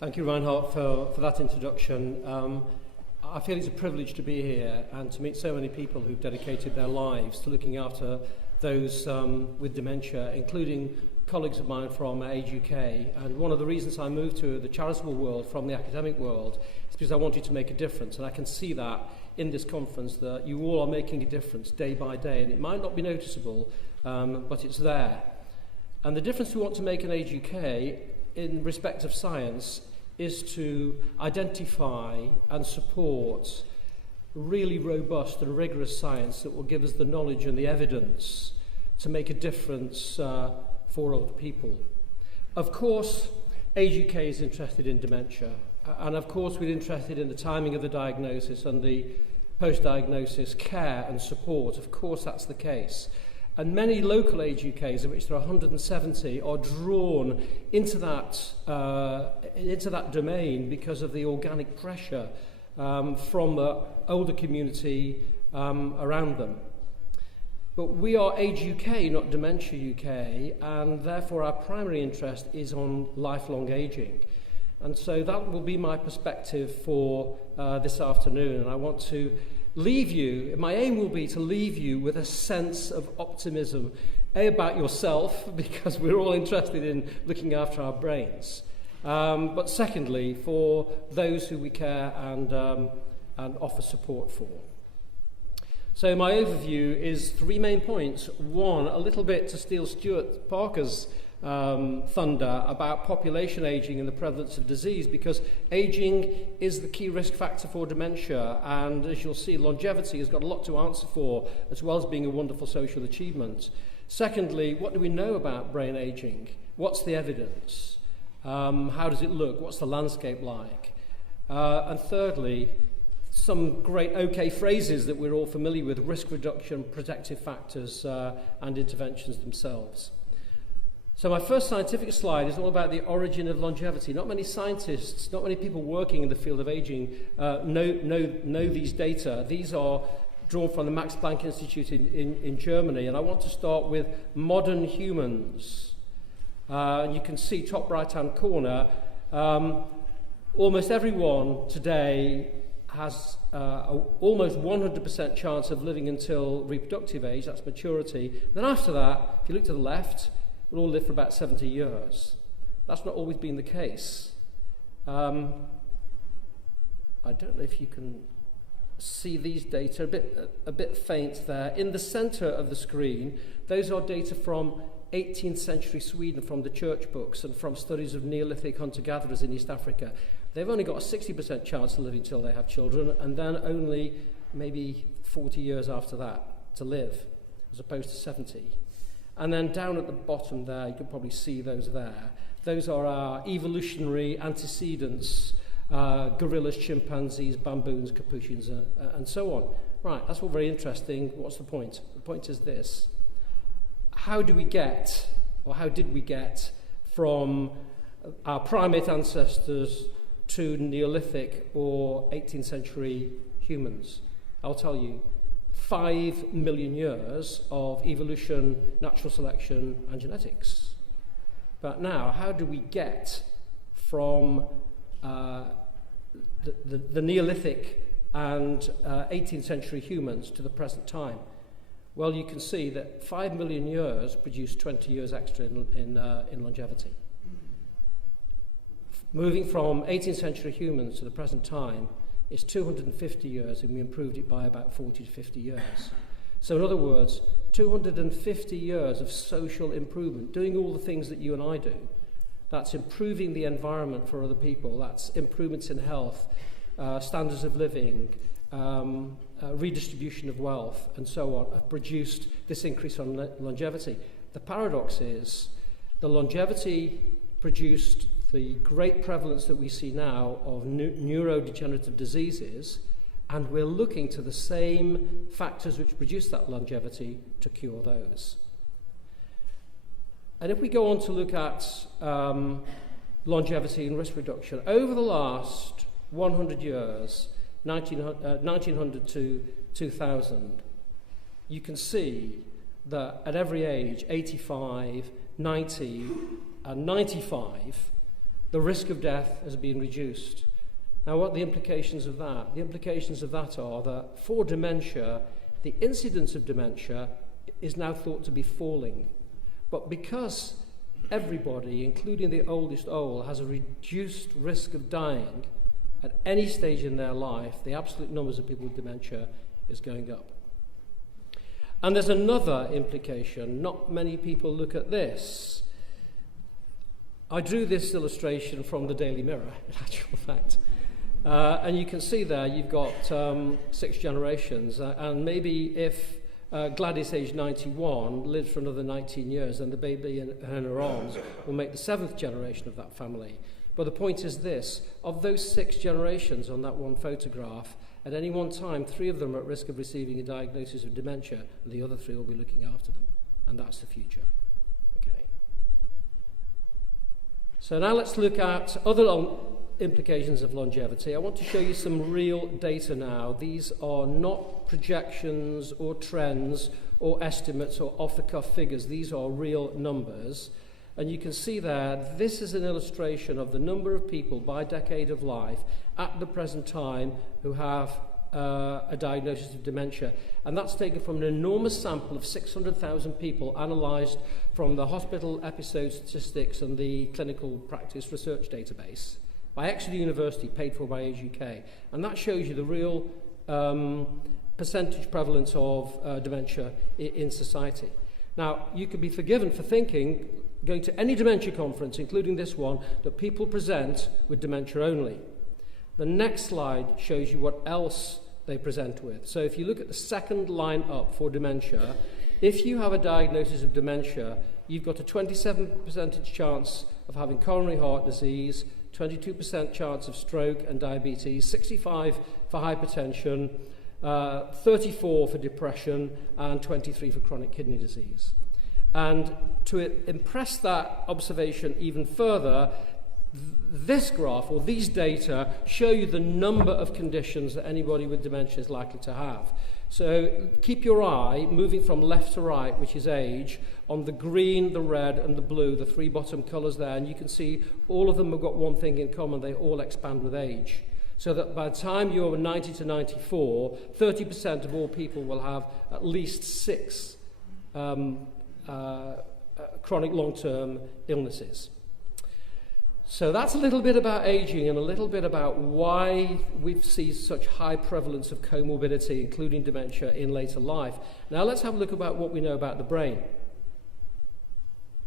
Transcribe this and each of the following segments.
Thank you, Reinhard, for that introduction. I feel it's a privilege to be here and to meet so many people who've dedicated their lives to looking after those with dementia, including colleagues of mine from Age UK. And one of the reasons I moved to the charitable world from the academic world is because I wanted to make a difference. And I can see that in this conference, that you all are making a difference day by day. And it might not be noticeable, but it's there. And the difference we want to make in Age UK in respect of science is to identify and support really robust and rigorous science that will give us the knowledge and the evidence to make a difference for other people. Of course, Age UK is interested in dementia, and of course we're interested in the timing of the diagnosis and the post-diagnosis care and support. Of course that's the case. And many local Age UKs, of which there are 170, are drawn into that domain because of the organic pressure from the older community around them. But we are Age UK, not Dementia UK, and therefore our primary interest is on lifelong ageing. And so that will be my perspective for this afternoon, and I want to leave you, my aim will be to leave you with a sense of optimism, about yourself, because we're all interested in looking after our brains, but secondly, for those who we care and offer support for. So my overview is 3 main points. 1, a little bit to steal Stuart Parker's thunder about population ageing and the prevalence of disease, because ageing is the key risk factor for dementia, and as you'll see, longevity has got a lot to answer for, as well as being a wonderful social achievement. Secondly, what do we know about brain ageing? What's the evidence? How does it look? What's the landscape like? And thirdly, some great OK phrases that we're all familiar with: risk reduction, protective factors, and interventions themselves. So my first scientific slide is all about the origin of longevity. Not many scientists, not many people working in the field of aging know these data. These are drawn from the Max Planck Institute in Germany, and I want to start with modern humans. And you can see top right-hand corner, almost everyone today has almost 100% chance of living until reproductive age, that's maturity. Then after that, if you look to the left, we'll all live for about 70 years. That's not always been the case. I don't know if you can see these data, a bit faint there. In the centre of the screen, those are data from 18th century Sweden, from the church books and from studies of Neolithic hunter-gatherers in East Africa. They've only got a 60% chance of living till they have children, and then only maybe 40 years after that to live, as opposed to 70. And then down at the bottom there, you can probably see those there. Those are our evolutionary antecedents, gorillas, chimpanzees, baboons, capuchins, and so on. Right, that's all very interesting. What's the point? The point is this. How did we get from our primate ancestors to Neolithic or 18th century humans? I'll tell you. 5 million years of evolution, natural selection, and genetics. But now, how do we get from the Neolithic and 18th century humans to the present time? Well, you can see that 5 million years produced 20 years extra in longevity. Moving from 18th century humans to the present time is 250 years, and we improved it by about 40 to 50 years. So in other words, 250 years of social improvement, doing all the things that you and I do. That's improving the environment for other people, that's improvements in health, standards of living, redistribution of wealth, and so on, have produced this increase on longevity. The paradox is the longevity produced the great prevalence that we see now of neurodegenerative diseases, and we're looking to the same factors which produce that longevity to cure those. And if we go on to look at longevity and risk reduction, over the last 100 years, 1900 to 2000, you can see that at every age, 85, 90, and 95, the risk of death has been reduced. Now, what are the implications of that? The implications of that are that for dementia, the incidence of dementia is now thought to be falling. But because everybody, including the oldest old, has a reduced risk of dying at any stage in their life, the absolute numbers of people with dementia is going up. And there's another implication. Not many people look at this. I drew this illustration from the Daily Mirror, in actual fact. And you can see there you've got 6 generations. And maybe if Gladys, aged 91, lives for another 19 years, then the baby in her arms will make the 7th generation of that family. But the point is this: of those 6 generations on that one photograph, at any one time, 3 of them are at risk of receiving a diagnosis of dementia, and the other 3 will be looking after them. And that's the future. Okay. So now let's look at other implications of longevity. I want to show you some real data now. These are not projections or trends or estimates or off-the-cuff figures. These are real numbers. And you can see there, this is an illustration of the number of people by decade of life at the present time who have a diagnosis of dementia. And that's taken from an enormous sample of 600,000 people analysed from the hospital episode statistics and the clinical practice research database by Exeter University, paid for by Age UK. And that shows you the real percentage prevalence of dementia in society. Now, you could be forgiven for thinking, going to any dementia conference, including this one, that people present with dementia only. The next slide shows you what else they present with. So if you look at the second line up for dementia, if you have a diagnosis of dementia, you've got a 27% chance of having coronary heart disease, 22% chance of stroke and diabetes, 65 for hypertension, 34 for depression, and 23 for chronic kidney disease. And to impress that observation even further, this graph, or these data, show you the number of conditions that anybody with dementia is likely to have. So keep your eye moving from left to right, which is age, on the green, the red, and the blue, the 3 bottom colours there, and you can see all of them have got one thing in common: they all expand with age. So that by the time you're 90 to 94, 30% of all people will have at least 6 chronic long-term illnesses. So that's a little bit about aging and a little bit about why we see such high prevalence of comorbidity, including dementia, in later life. Now let's have a look about what we know about the brain.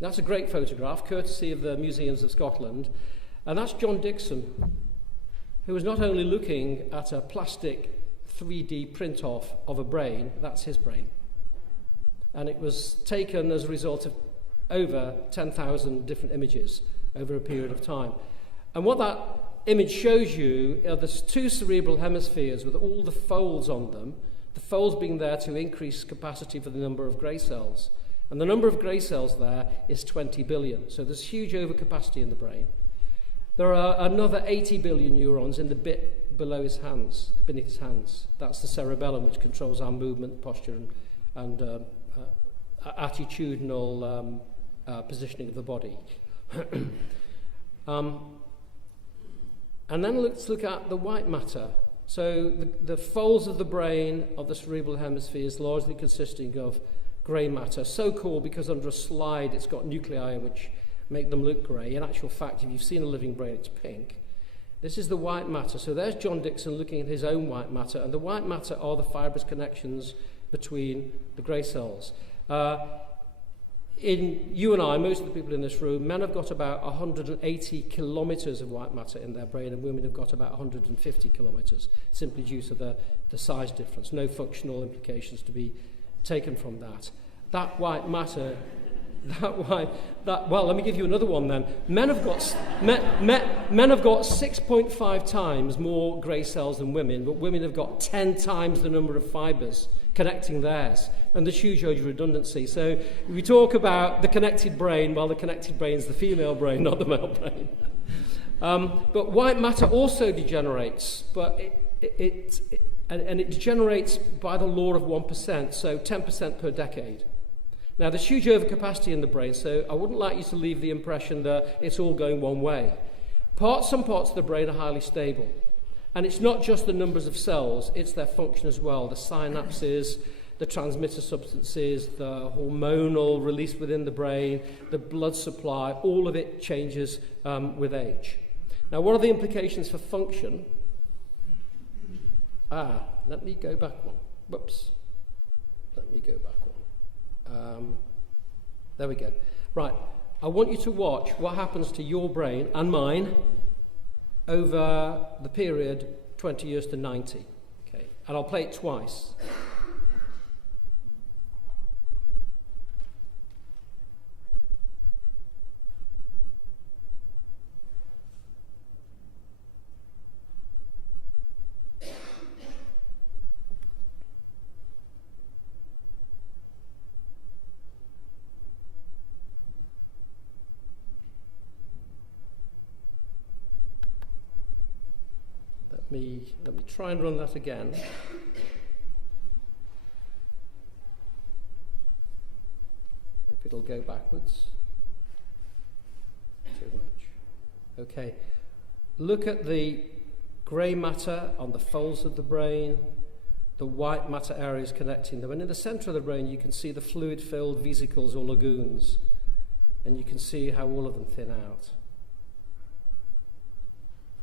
That's a great photograph, courtesy of the Museums of Scotland. And that's John Dixon, who was not only looking at a plastic 3D print-off of a brain, that's his brain. And it was taken as a result of over 10,000 different images over a period of time. And what that image shows you are the 2 cerebral hemispheres with all the folds on them, the folds being there to increase capacity for the number of grey cells. And the number of grey cells there is 20 billion. So there's huge overcapacity in the brain. There are another 80 billion neurons in the bit below his hands, beneath his hands. That's the cerebellum, which controls our movement, posture, and attitudinal positioning of the body. And then let's look at the white matter. So the folds of the brain of the cerebral hemisphere is largely consisting of grey matter, so called because under a slide it's got nuclei which make them look grey. In actual fact, if you've seen a living brain, it's pink. This is the white matter. So there's John Dixon looking at his own white matter, and the white matter are the fibrous connections between the grey cells. In you and I, most of the people in this room, men have got about 180 kilometres of white matter in their brain, and women have got about 150 kilometres, simply due to the size difference. No functional implications to be taken from that. That white matter, well, let me give you another one then. Men have got 6.5 times more grey cells than women, but women have got 10 times the number of fibres connecting theirs, and there's huge redundancy. So if we talk about the connected brain, well, the connected brain is the female brain, not the male brain. But white matter also degenerates, but it degenerates by the law of 1%, so 10% per decade. Now, there's huge overcapacity in the brain, so I wouldn't like you to leave the impression that it's all going one way. Some parts of the brain are highly stable. And it's not just the numbers of cells, it's their function as well. The synapses, the transmitter substances, the hormonal release within the brain, the blood supply, all of it changes with age. Now, what are the implications for function? Let me go back one. Whoops. Let me go back one. There we go. Right. I want you to watch what happens to your brain and mine over the period 20 years to 90. Okay. And I'll play it twice. Let me try and run that again. If it'll go backwards. Too much. Okay. Look at the grey matter on the folds of the brain, the white matter areas connecting them. And in the centre of the brain, you can see the fluid-filled vesicles or lagoons. And you can see how all of them thin out.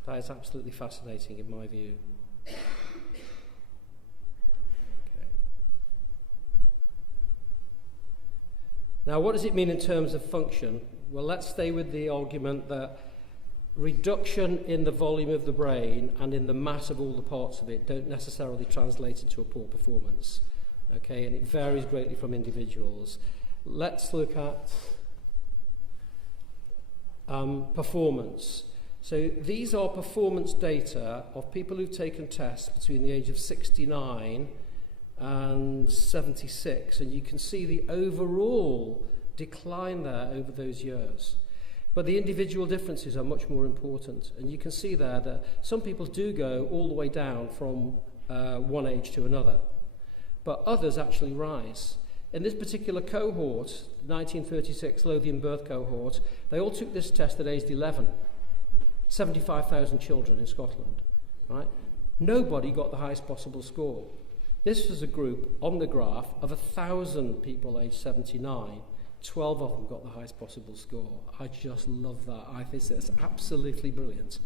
That is absolutely fascinating in my view. Okay. Now, what does it mean in terms of function? Well, let's stay with the argument that reduction in the volume of the brain and in the mass of all the parts of it don't necessarily translate into a poor performance. Okay, and it varies greatly from individuals. Let's look at performance. So these are performance data of people who've taken tests between the age of 69 and 76, and you can see the overall decline there over those years. But the individual differences are much more important, and you can see there that some people do go all the way down from one age to another, but others actually rise. In this particular cohort, 1936 Lothian birth cohort, they all took this test at age 11. 75,000 children in Scotland, right? Nobody got the highest possible score. This was a group on the graph of 1,000 people aged 79. 12 of them got the highest possible score. I just love that. I think that's absolutely brilliant.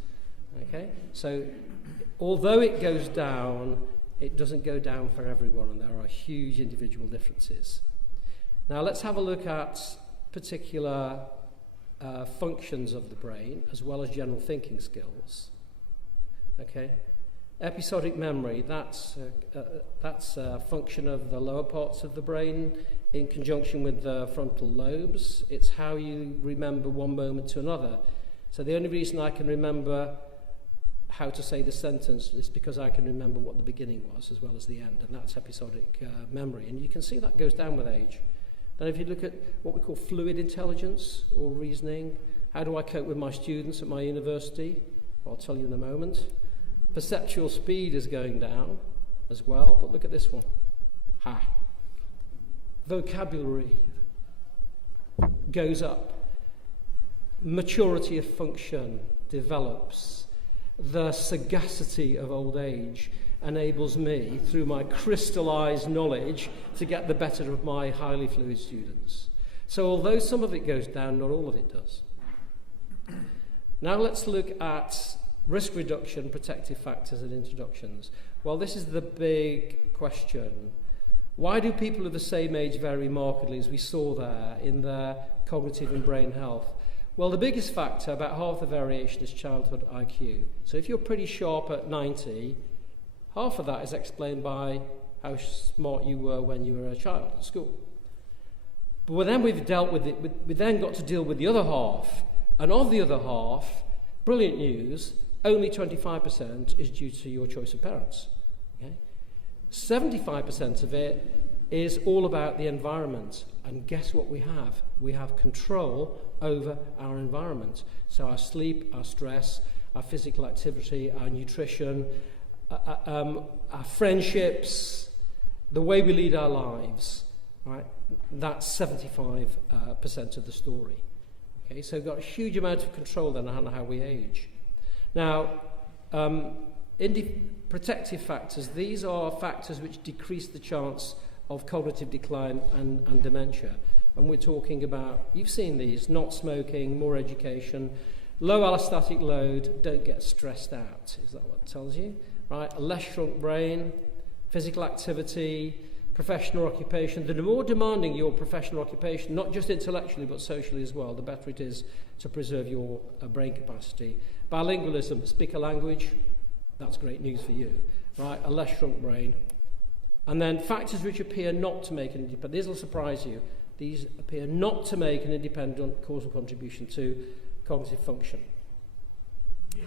Okay? So, although it goes down, it doesn't go down for everyone, and there are huge individual differences. Now, let's have a look at particular functions of the brain, as well as general thinking skills. Okay, episodic memory, that's a function of the lower parts of the brain in conjunction with the frontal lobes. It's how you remember one moment to another. So the only reason I can remember how to say the sentence is because I can remember what the beginning was as well as the end, and that's episodic memory. And you can see that goes down with age. And if you look at what we call fluid intelligence or reasoning, how do I cope with my students at my university? I'll tell you in a moment. Perceptual speed is going down as well, but look at this one. Vocabulary goes up. Maturity of function develops. The sagacity of old age enables me, through my crystallized knowledge, to get the better of my highly fluid students. So although some of it goes down, not all of it does. Now let's look at risk reduction, protective factors and introductions. Well, this is the big question. Why do people of the same age vary markedly, as we saw there, in their cognitive and brain health? Well, the biggest factor, about half the variation, is childhood IQ. So if you're pretty sharp at 90, half of that is explained by how smart you were when you were a child at school. But then we've dealt with it. We then got to deal with the other half. And of the other half, brilliant news, only 25% is due to your choice of parents. Okay? 75% of it is all about the environment. And guess what we have? We have control over our environment. So our sleep, our stress, our physical activity, our nutrition, our friendships, the way we lead our lives, right? That's 75% of the story. Okay, so we've got a huge amount of control then on how we age. Now, protective factors, these are factors which decrease the chance of cognitive decline and dementia. And we're talking about, you've seen these, not smoking, more education, low allostatic load, don't get stressed out. Is that what it tells you? Right? A less shrunk brain, physical activity, professional occupation. The more demanding your professional occupation, not just intellectually but socially as well, the better it is to preserve your brain capacity. Bilingualism, speak a language, that's great news for you. Right? A less shrunk brain. And then factors which appear not to make an independent, these will surprise you, these appear not to make an independent causal contribution to cognitive function.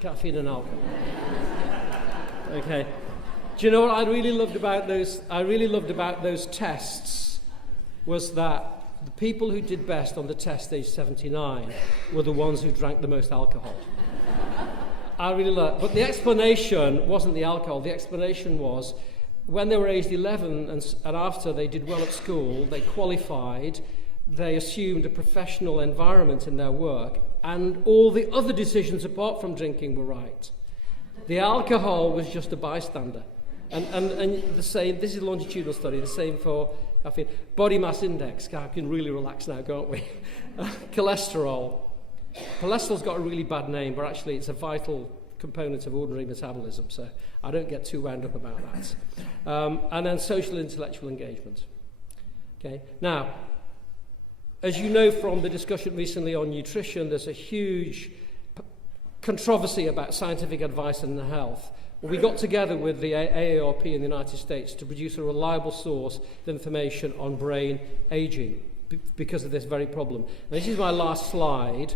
Caffeine and alcohol. Okay. Do you know what I really loved about those tests was that the people who did best on the test age 79 were the ones who drank the most alcohol. I really loved it. But the explanation wasn't the alcohol. The explanation was when they were aged 11 and after they did well at school, they qualified, they assumed a professional environment in their work, and all the other decisions apart from drinking were right. The alcohol was just a bystander. And the same, this is a longitudinal study, the same for caffeine. Body mass index, I can really relax now, can't we? Cholesterol. Cholesterol's got a really bad name, but actually it's a vital component of ordinary metabolism, so I don't get too wound up about that. And then social intellectual engagement. Okay. Now, as you know from the discussion recently on nutrition, there's a huge controversy about scientific advice in health. Well, we got together with the AARP in the United States to produce a reliable source of information on brain aging because of this very problem. Now, this is my last slide.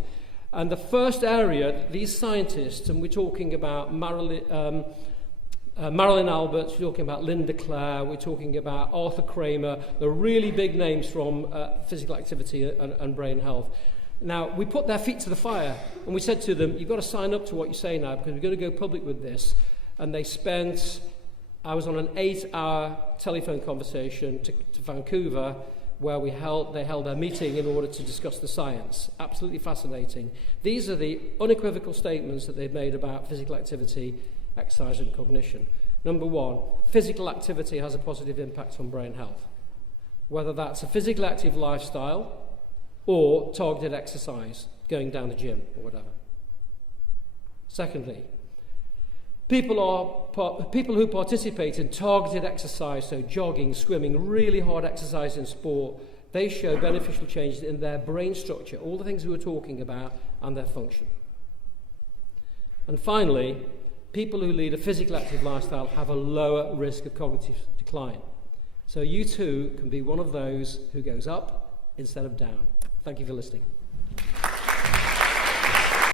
And the first area, these scientists, and we're talking about Marilyn Alberts, we're talking about Linda Clare, we're talking about Arthur Kramer, the really big names from physical activity and brain health. Now, we put their feet to the fire, and we said to them, you've got to sign up to what you say now, because we're going to go public with this. And they I was on an 8-hour telephone conversation to Vancouver, where they held a meeting in order to discuss the science. Absolutely fascinating. These are the unequivocal statements that they've made about physical activity, exercise and cognition. Number one, physical activity has a positive impact on brain health, whether that's a physically active lifestyle or targeted exercise, going down the gym or whatever. Secondly, people who participate in targeted exercise, so jogging, swimming, really hard exercise in sport, they show beneficial changes in their brain structure, all the things we were talking about, and their function. And finally, people who lead a physically active lifestyle have a lower risk of cognitive decline. So you too can be one of those who goes up instead of down. Thank you for listening.